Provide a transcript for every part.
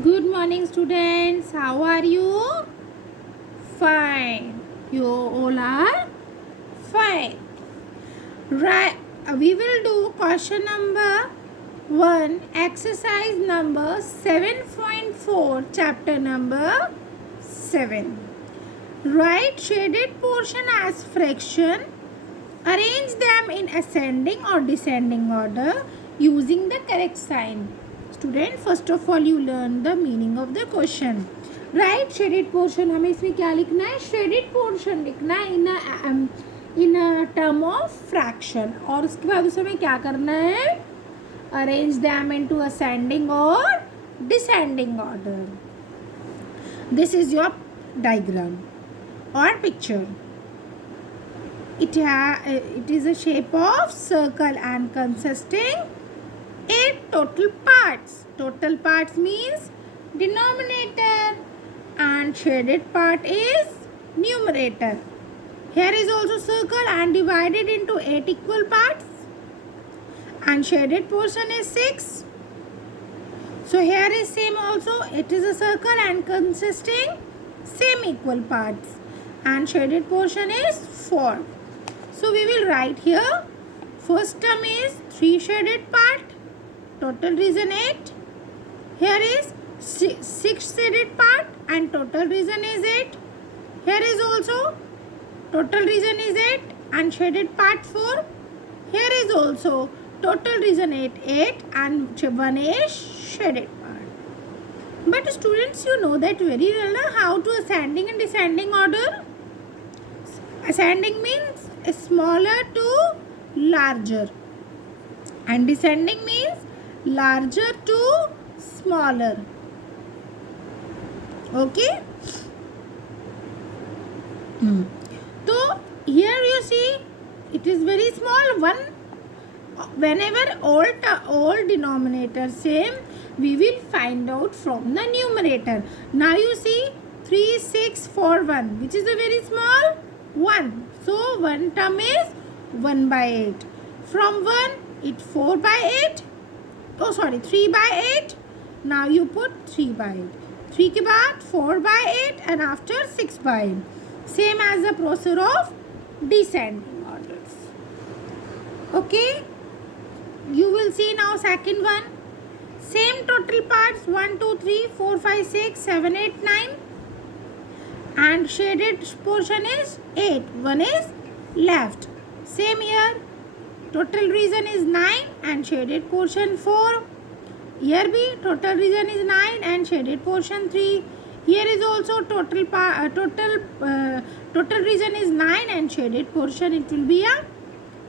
Good morning, students. How are you? Fine. You all are fine. Right. We will do question number 1, exercise number 7.4, chapter number 7. Write shaded portion as fraction. Arrange them in ascending or descending order using the correct sign. Student, first of all you learn the meaning of the question. Right shaded portion, हमें इसमें क्या लिखना है? Shaded portion लिखना है in a term of fraction. और उसके बाद उसे हमें क्या करना है? Arrange them into ascending or descending order. This is your diagram or picture. It is a shape of circle and consisting 8 total parts. Total parts means denominator and shaded part is numerator. Here is also circle and divided into 8 equal parts and shaded portion is 6. So here is same also. It is a circle and consisting same equal parts and shaded portion is 4. So we will write here. First term is 3 shaded part. Total reason 8. Here is 6 shaded part and total reason is 8. Here is also total reason is 8 and shaded part 4. Here is also total reason 8 and 1 is shaded part. But students, you know that very well how to ascending and descending order. Ascending means smaller to larger and descending means larger to smaller. Okay. So here you see it is very small. One, whenever all denominator same, we will find out from the numerator. Now you see 3, 6, 4, 1, which is a very small 1. So one term is 1 by 8. From 1 it 4 by 8. Oh sorry, 3 by 8. Now you put 3 by 8. 3 के बाद 4 by 8 and after 6 by 8. Same as the process of descending orders. Okay. You will see now second one. Same total parts 1, 2, 3, 4, 5, 6, 7, 8, 9. And shaded portion is 8. 1 is left. Same here. Total reason is 9 and shaded portion 4. Here be total reason is 9 and shaded portion 3. Here is also total reason is 9 and shaded portion it will be a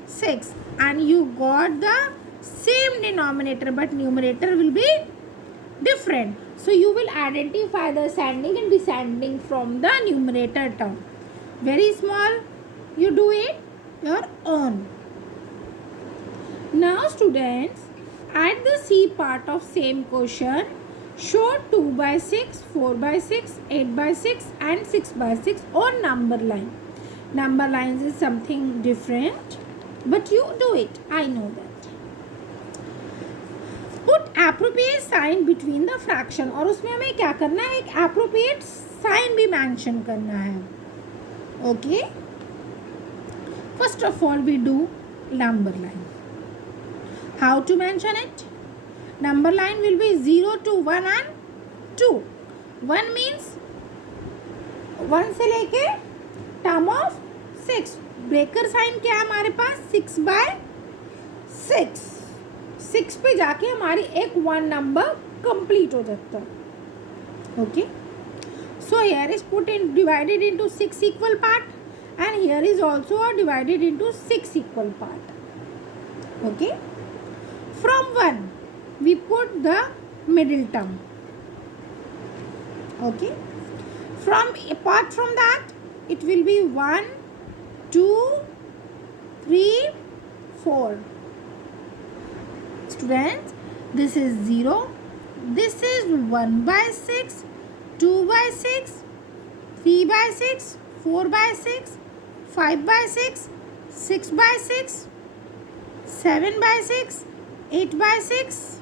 6. And you got the same denominator but numerator will be different. So you will identify the ascending and descending from the numerator term. Very small. You do it your own. Now students, at the C part of same question, show 2 by 6, 4 by 6, 8 by 6 and 6 by 6 on number line. Number lines is something different, but you do it. I know that. Put appropriate sign between the fraction. और उसमें हमें क्या करना है? एक appropriate sign भी mention करना है. Okay. First of all, we do number line. How to mention it? Number line will be 0 to 1 and 2. 1 means 1 से लेके term of 6. ब्रेकर साइन क्या है हमारे पास? 6 by 6. 6 पे जाके हमारी एक 1 नंबर कंप्लीट हो जाता है. Okay. So here is put in divided into 6 equal part and here is also divided into 6 equal part. Okay. From 1 we put the middle term. Okay. Apart from that it will be 1, 2, 3, 4. Students, this is 0. This is 1 by 6, 2 by 6, 3 by 6, 4 by 6, 5 by 6, 6 by 6, 7 by 6, 8 by 6,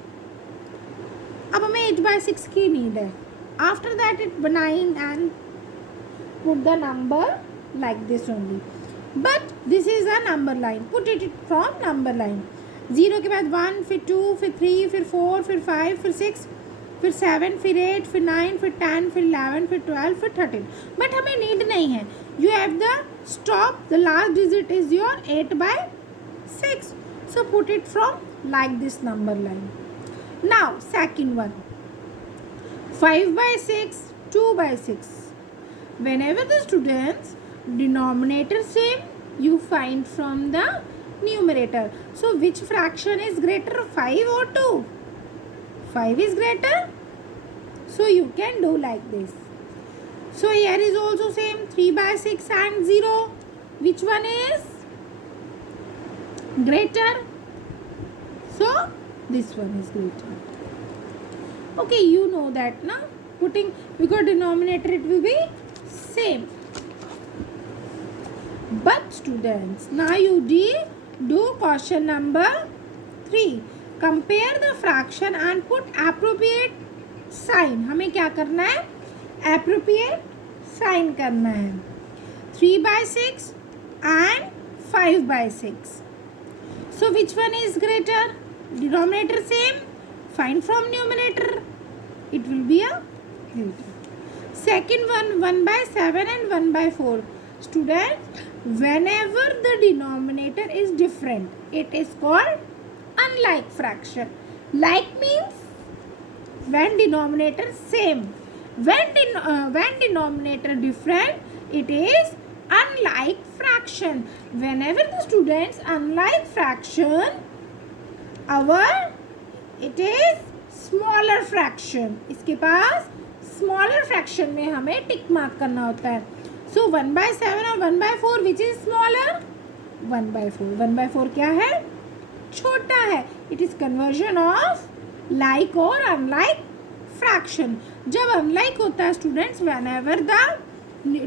अब हमें 8/6 की need है. After that it 9 and put the number like this only. But this is a number line. Put it from number line. 0 के बाद 1, फिर 2, फिर 3, फिर 4, फिर 5, फिर 6, फिर 7, फिर 8, फिर 9, फिर 10, फिर 11, फिर 12, फिर 13. बट हमें नीड नहीं है. You have the stop. The last digit is your 8/6. So put it from like this number line. Now second one. 5/6, 2/6. Whenever the students denominator same, you find from the numerator. So which fraction is greater, 5 or 2? 5 is greater. So you can do like this. So here is also same, 3/6 and 0. Which one is greater? So this one is greater. Okay, you know that now. Putting, because denominator it will be same. But students, now you do question number 3. Compare the fraction and put appropriate sign. हमें क्या करना है? Appropriate sign करना है. 3/6 and 5/6. So which one is greater? Denominator same. Find from numerator. It will be a greater. Second one, 1/7 and 1/4. Students, whenever the denominator is different, it is called unlike fraction. Like means when denominator same. When denominator different, it is unlike fraction. Whenever the students unlike fraction, it is smaller fraction. इसके पास smaller fraction में हमें tick mark करना होता है. सो 1/7 और 1/4 which is smaller? 1/4. 1/4 क्या है? छोटा है. It is conversion of like और अनलाइक फ्रैक्शन. जब अनलाइक होता है students, when ever the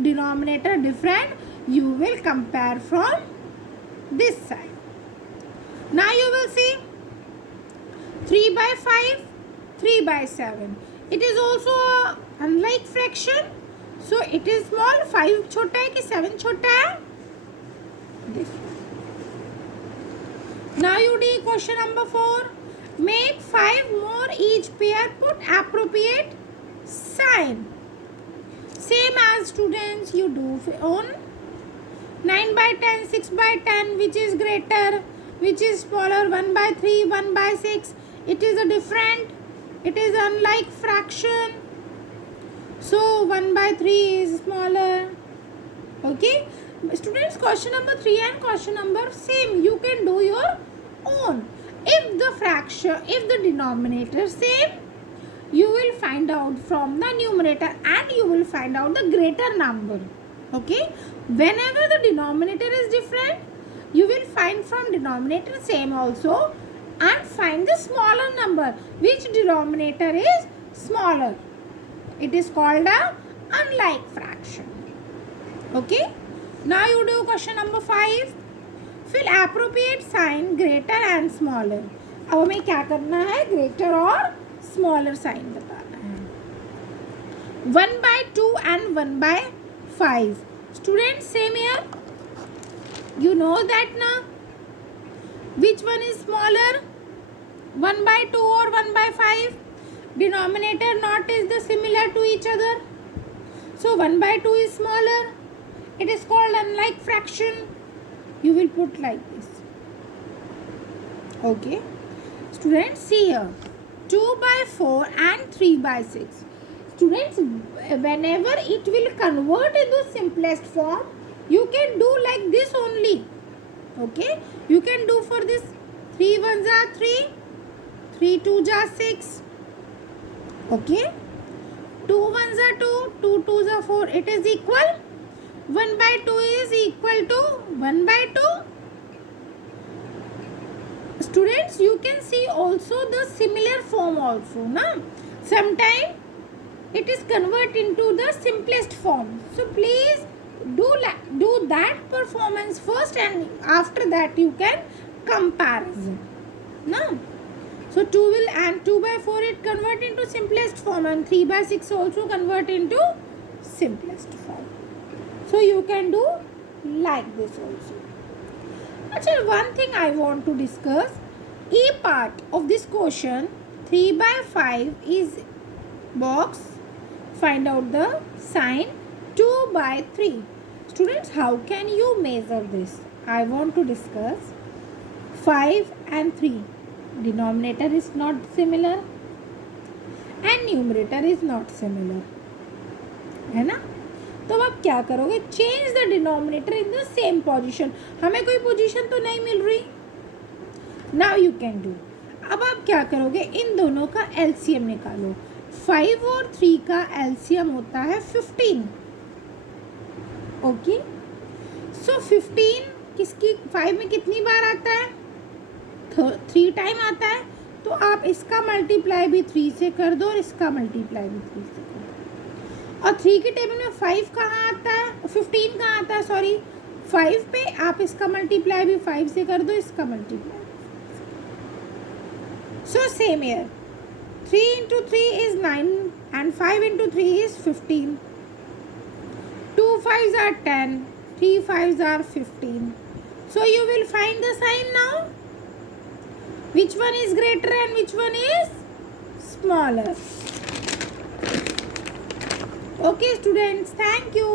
denominator different, you will compare from this side. Now you will see 3/5, 3/7. It is also unlike fraction. So it is small. 5 छोटा है कि 7 छोटा है? This. Now you do question number 4. Make 5 more each pair. Put appropriate sign. Same as students you do on 9/10, 6/10. Which is greater? Which is smaller? 1/3, 1/6. It is a different. It is unlike fraction. So 1/3 is smaller. Okay. Students, question number 3 and question number same. You can do your own. If the fraction, if the denominator same, you will find out from the numerator and you will find out the greater number. Okay. Whenever the denominator is different, you will find from denominator same also. And find the smaller number. Which denominator is smaller? It is called a unlike fraction. Okay. Now you do question number 5. Fill appropriate sign greater and smaller. अब हमें क्या करना है? greater और smaller sign बताना है. 1/2 and 1/5. Students, same here. You know that now. Which one is smaller? 1/2 or 1/5? Denominator not is the similar to each other. So 1/2 is smaller. It is called unlike fraction. You will put like this. Okay. Students, see here. 2/4 and 3/6. Students, whenever it will convert into simplest form, you can do like this only. Okay, you can do for this. 3 1s are 3, 3 2s are 6. Okay, 2 1s are 2, 2 2s are 4. It is equal. 1/2 is equal to 1/2. Students, you can see also the similar form also. Na? Sometimes it is convert into the simplest form. So please do that performance first and after that you can comparison. Now So 2 will and 2 by 4 it convert into simplest form, and 3 by 6 also convert into simplest form. So you can do like this also. Actually, one thing I want to discuss, A part of this question, 3 by 5 is box, find out the sign, 2 by 3. Students, how can you measure this? I want to discuss 5 and 3. Denominator is not similar and numerator is not similar, है ना? तो आप क्या करोगे? Change the denominator in the same position. हमें कोई position तो नहीं मिल रही. Now you can do. अब आप क्या करोगे? इन दोनों का एलसीएम निकालो. 5 और 3 का एलसीएम होता है 15. ओके, सो 15 किसकी 5 में कितनी बार आता है? 3 टाइम आता है. तो आप इसका मल्टीप्लाई भी 3 से कर दो और इसका मल्टीप्लाई भी 3 से कर दो. और 3 के टेबल में 5 कहाँ आता है? 15 कहाँ आता है? सॉरी, 5 पे आप इसका मल्टीप्लाई भी 5 से कर दो, इसका multiply. So same year 3 into 3 is 9 and 5 into 3 is 15. 2 5s are 10, 3 5s are 15. So you will find the sign now. Which one is greater and which one is smaller? Okay students, thank you.